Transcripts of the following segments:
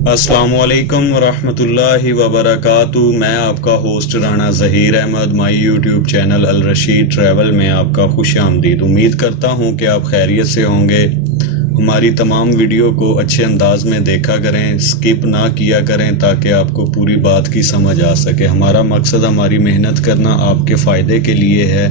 السلام علیکم ورحمۃ اللہ وبرکاتہ۔ میں آپ کا host Rana Zaheer Ahmed, my YouTube channel Alrasheed travel میں آپ کا خوش آمدید۔ امید کرتا ہوں کہ آپ خیریت سے ہوں گے۔ ہماری تمام ویڈیو کو اچھے انداز میں دیکھا کریں، سکپ نہ کیا کریں تاکہ آپ کو پوری بات کی سمجھ آ سکے۔ ہمارا مقصد ہماری محنت کرنا آپ کے فائدے کے لیے ہے۔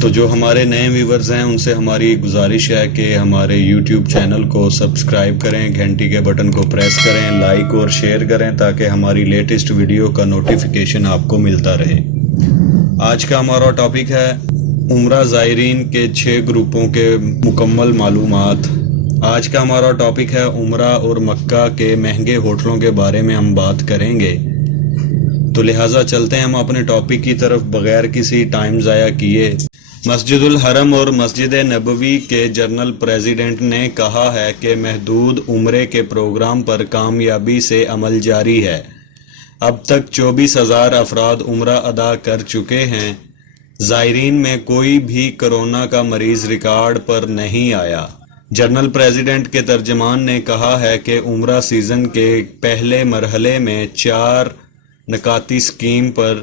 تو جو ہمارے نئے ویورز ہیں ان سے ہماری گزارش ہے کہ ہمارے یوٹیوب چینل کو سبسکرائب کریں، گھنٹی کے بٹن کو پریس کریں، لائک اور شیئر کریں تاکہ ہماری لیٹسٹ ویڈیو کا نوٹیفیکیشن آپ کو ملتا رہے۔ آج کا ہمارا ٹاپک ہے عمرہ زائرین کے 6 گروپوں کے مکمل معلومات۔ آج کا ہمارا ٹاپک ہے عمرہ اور مکہ کے مہنگے ہوٹلوں کے بارے میں ہم بات کریں گے۔ تو لہٰذا چلتے ہیں ہم اپنے ٹاپک کی طرف بغیر کسی ٹائم ضائع کیے۔ مسجد الحرم اور مسجد نبوی کے جنرل پریزیڈنٹ نے کہا ہے کہ محدود عمرے کے پروگرام پر کامیابی سے عمل جاری ہے۔ اب تک 24,000 افراد عمرہ ادا کر چکے ہیں۔ زائرین میں کوئی بھی کورونا کا مریض ریکارڈ پر نہیں آیا۔ جنرل پریزیڈنٹ کے ترجمان نے کہا ہے کہ عمرہ سیزن کے پہلے مرحلے میں 4 نکاتی اسکیم پر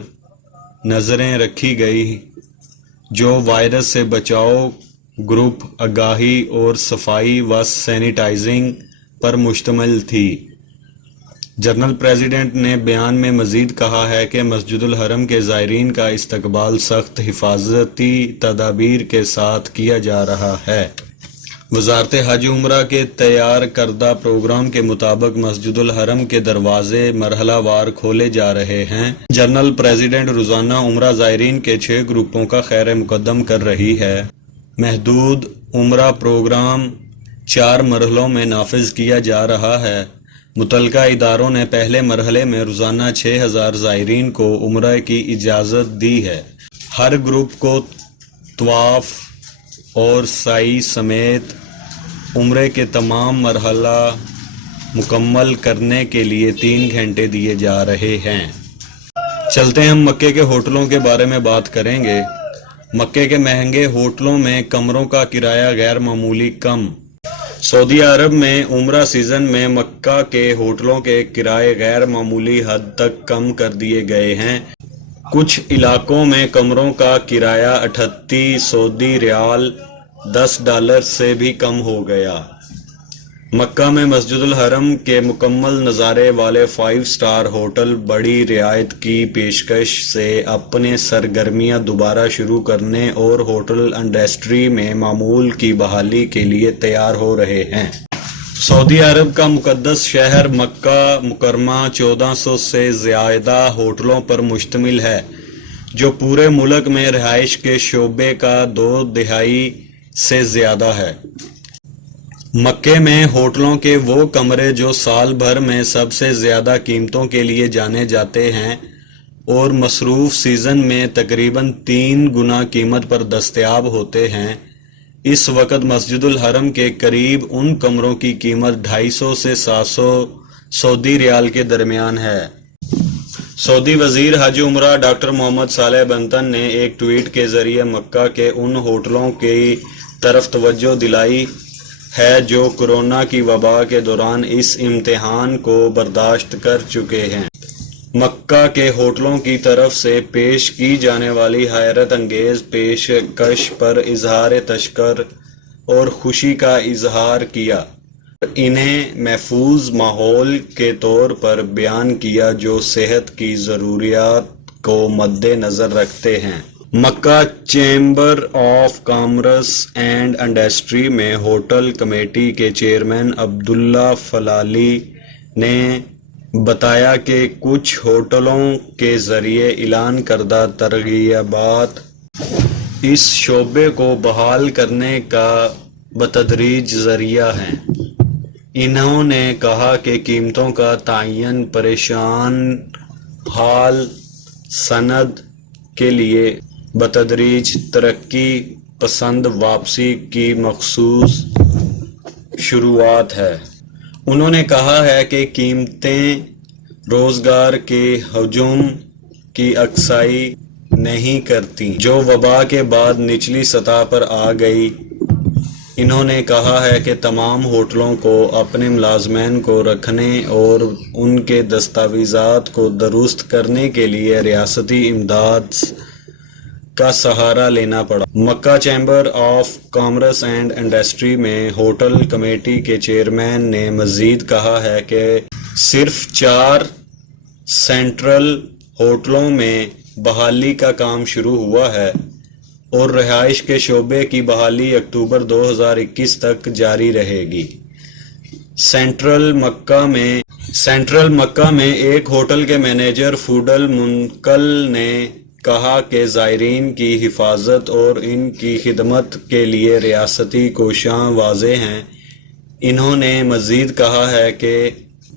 نظریں رکھی گئی جو وائرس سے بچاؤ، گروپ آگاہی اور صفائی و سینیٹائزنگ پر مشتمل تھی۔ جنرل پریزیڈنٹ نے بیان میں مزید کہا ہے کہ مسجد الحرم کے زائرین کا استقبال سخت حفاظتی تدابیر کے ساتھ کیا جا رہا ہے۔ وزارت حج عمرہ کے تیار کردہ پروگرام کے مطابق مسجد الحرم کے دروازے مرحلہ وار کھولے جا رہے ہیں۔ جنرل پریزیڈنٹ روزانہ عمرہ زائرین کے 6 گروپوں کا خیر مقدم کر رہی ہے۔ محدود عمرہ پروگرام 4 مرحلوں میں نافذ کیا جا رہا ہے۔ متعلقہ اداروں نے پہلے مرحلے میں روزانہ 6,000 زائرین کو عمرہ کی اجازت دی ہے۔ ہر گروپ کو طواف اور سعی سمیت عمرے کے تمام مرحلہ مکمل کرنے کے لیے 3 گھنٹے دیے جا رہے ہیں۔ چلتے ہیں ہم مکے کے ہوٹلوں کے بارے میں بات کریں گے۔ مکے کے مہنگے ہوٹلوں میں کمروں کا کرایہ غیر معمولی کم۔ سعودی عرب میں عمرہ سیزن میں مکہ کے ہوٹلوں کے کرائے غیر معمولی حد تک کم کر دیے گئے ہیں۔ کچھ علاقوں میں کمروں کا کرایہ 38 سعودی ریال $10 سے بھی کم ہو گیا۔ مکہ میں مسجد الحرم کے مکمل نظارے والے 5 سٹار ہوٹل بڑی رعایت کی پیشکش سے اپنے سرگرمیاں دوبارہ شروع کرنے اور ہوٹل انڈسٹری میں معمول کی بحالی کے لیے تیار ہو رہے ہیں۔ سعودی عرب کا مقدس شہر مکہ مکرمہ 1400 سے زیادہ ہوٹلوں پر مشتمل ہے، جو پورے ملک میں رہائش کے شعبے کا 2/3 سے زیادہ ہے۔ مکے میں ہوٹلوں کے وہ کمرے جو سال بھر میں سب سے زیادہ قیمتوں کے لیے جانے جاتے ہیں اور مصروف سیزن میں تقریباً 3 گنا قیمت پر دستیاب ہوتے ہیں، اس وقت مسجد الحرم کے قریب ان کمروں کی قیمت 250 سے 700 سعودی ریال کے درمیان ہے۔ سعودی وزیر حج عمرہ ڈاکٹر محمد صالح بنتن نے ایک ٹویٹ کے ذریعے مکہ کے ان ہوٹلوں کی طرف توجہ دلائی ہے جو کورونا کی وبا کے دوران اس امتحان کو برداشت کر چکے ہیں۔ مکہ کے ہوٹلوں کی طرف سے پیش کی جانے والی حیرت انگیز پیشکش پر اظہار تشکر اور خوشی کا اظہار کیا اور انہیں محفوظ ماحول کے طور پر بیان کیا جو صحت کی ضروریات کو مد نظر رکھتے ہیں۔ Makkah chamber of commerce and industry میں ہوٹل کمیٹی کے چیئرمین عبداللہ فلالی نے بتایا کہ کچھ ہوٹلوں کے ذریعے اعلان کردہ ترغیبات اس شعبے کو بحال کرنے کا بتدریج ذریعہ ہیں۔ انہوں نے کہا کہ قیمتوں کا تعین پریشان حال صنعت کے لیے بتدریج ترقی پسند واپسی کی مخصوص شروعات ہے۔ انہوں نے کہا ہے کہ قیمتیں روزگار کے ہجوم کی عکاسی نہیں کرتی جو وبا کے بعد نچلی سطح پر آ گئی انہوں نے کہا ہے کہ تمام ہوٹلوں کو اپنے ملازمین کو رکھنے اور ان کے دستاویزات کو درست کرنے کے لیے ریاستی امداد کا سہارا لینا پڑا۔ Makkah chamber of commerce and industry میں ہوٹل کمیٹی کے چیئرمین نے مزید کہا ہے کہ صرف 4 سینٹرل ہوٹلوں میں بحالی کا کام شروع ہوا ہے اور رہائش کے شعبے کی بحالی اکتوبر 2021 تک جاری رہے گی۔ سینٹرل مکہ میں ایک ہوٹل کے مینیجر فوڈل منقل نے کہا کہ زائرین کی حفاظت اور ان کی خدمت کے لیے ریاستی کوشاں واضح ہیں۔ انہوں نے مزید کہا ہے کہ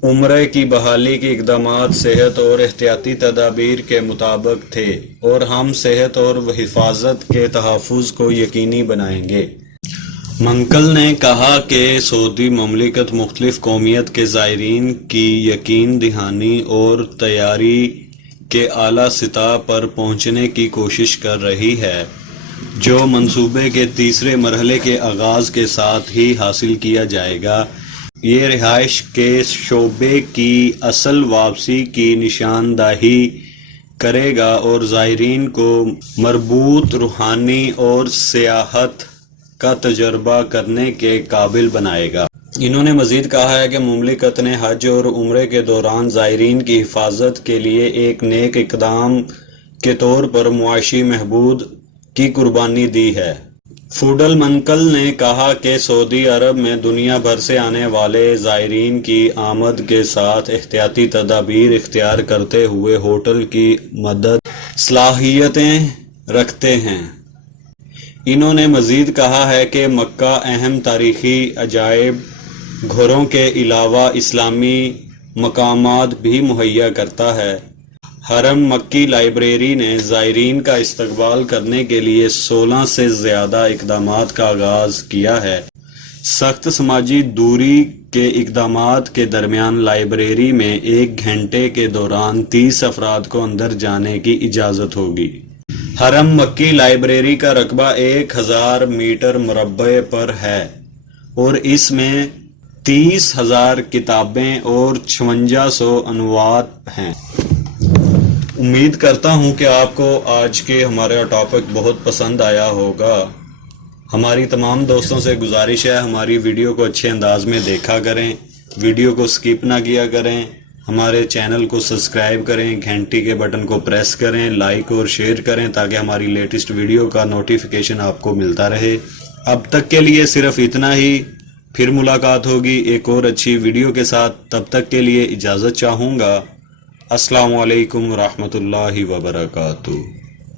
عمرے کی بحالی کے اقدامات صحت اور احتیاطی تدابیر کے مطابق تھے اور ہم صحت اور حفاظت کے تحفظ کو یقینی بنائیں گے۔ منقل نے کہا کہ سعودی مملکت مختلف قومیت کے زائرین کی یقین دہانی اور تیاری کے اعلیٰ سطح پر پہنچنے کی کوشش کر رہی ہے، جو منصوبے کے تیسرے مرحلے کے آغاز کے ساتھ ہی حاصل کیا جائے گا۔ یہ رہائش کے شعبے کی اصل واپسی کی نشاندہی کرے گا اور زائرین کو مربوط روحانی اور سیاحت کا تجربہ کرنے کے قابل بنائے گا۔ انہوں نے مزید کہا ہے کہ مملکت نے حج اور عمرے کے دوران زائرین کی حفاظت کے لیے ایک نیک اقدام کے طور پر معاشی بہبود کی قربانی دی ہے۔ فوڈل منقل نے کہا کہ سعودی عرب میں دنیا بھر سے آنے والے زائرین کی آمد کے ساتھ احتیاطی تدابیر اختیار کرتے ہوئے ہوٹل کی مدد صلاحیتیں رکھتے ہیں۔ انہوں نے مزید کہا ہے کہ مکہ اہم تاریخی عجائب گھروں کے علاوہ اسلامی مقامات بھی مہیا کرتا ہے۔ حرم مکی لائبریری نے زائرین کا استقبال کرنے کے لیے 16 سے زیادہ اقدامات کا آغاز کیا ہے۔ سخت سماجی دوری کے اقدامات کے درمیان لائبریری میں 1 گھنٹے کے دوران 30 افراد کو اندر جانے کی اجازت ہوگی۔ حرم مکی لائبریری کا رقبہ 1000 میٹر مربع پر ہے اور اس میں 30,000 کتابیں اور 5600 عنوان ہیں۔ امید کرتا ہوں کہ آپ کو آج کے ہمارا ٹاپک بہت پسند آیا ہوگا۔ ہماری تمام دوستوں سے گزارش ہے ہماری ویڈیو کو اچھے انداز میں دیکھا کریں، ویڈیو کو سکپ نہ کیا کریں، ہمارے چینل کو سبسکرائب کریں، گھنٹی کے بٹن کو پریس کریں، لائک اور شیئر کریں تاکہ ہماری لیٹسٹ ویڈیو کا نوٹیفیکیشن آپ کو ملتا رہے۔ اب تک کے لیے صرف اتنا ہی، پھر ملاقات ہوگی ایک اور اچھی ویڈیو کے ساتھ، تب تک کے لیے اجازت چاہوں گا۔ السلام علیکم ورحمۃ اللہ وبرکاتہ۔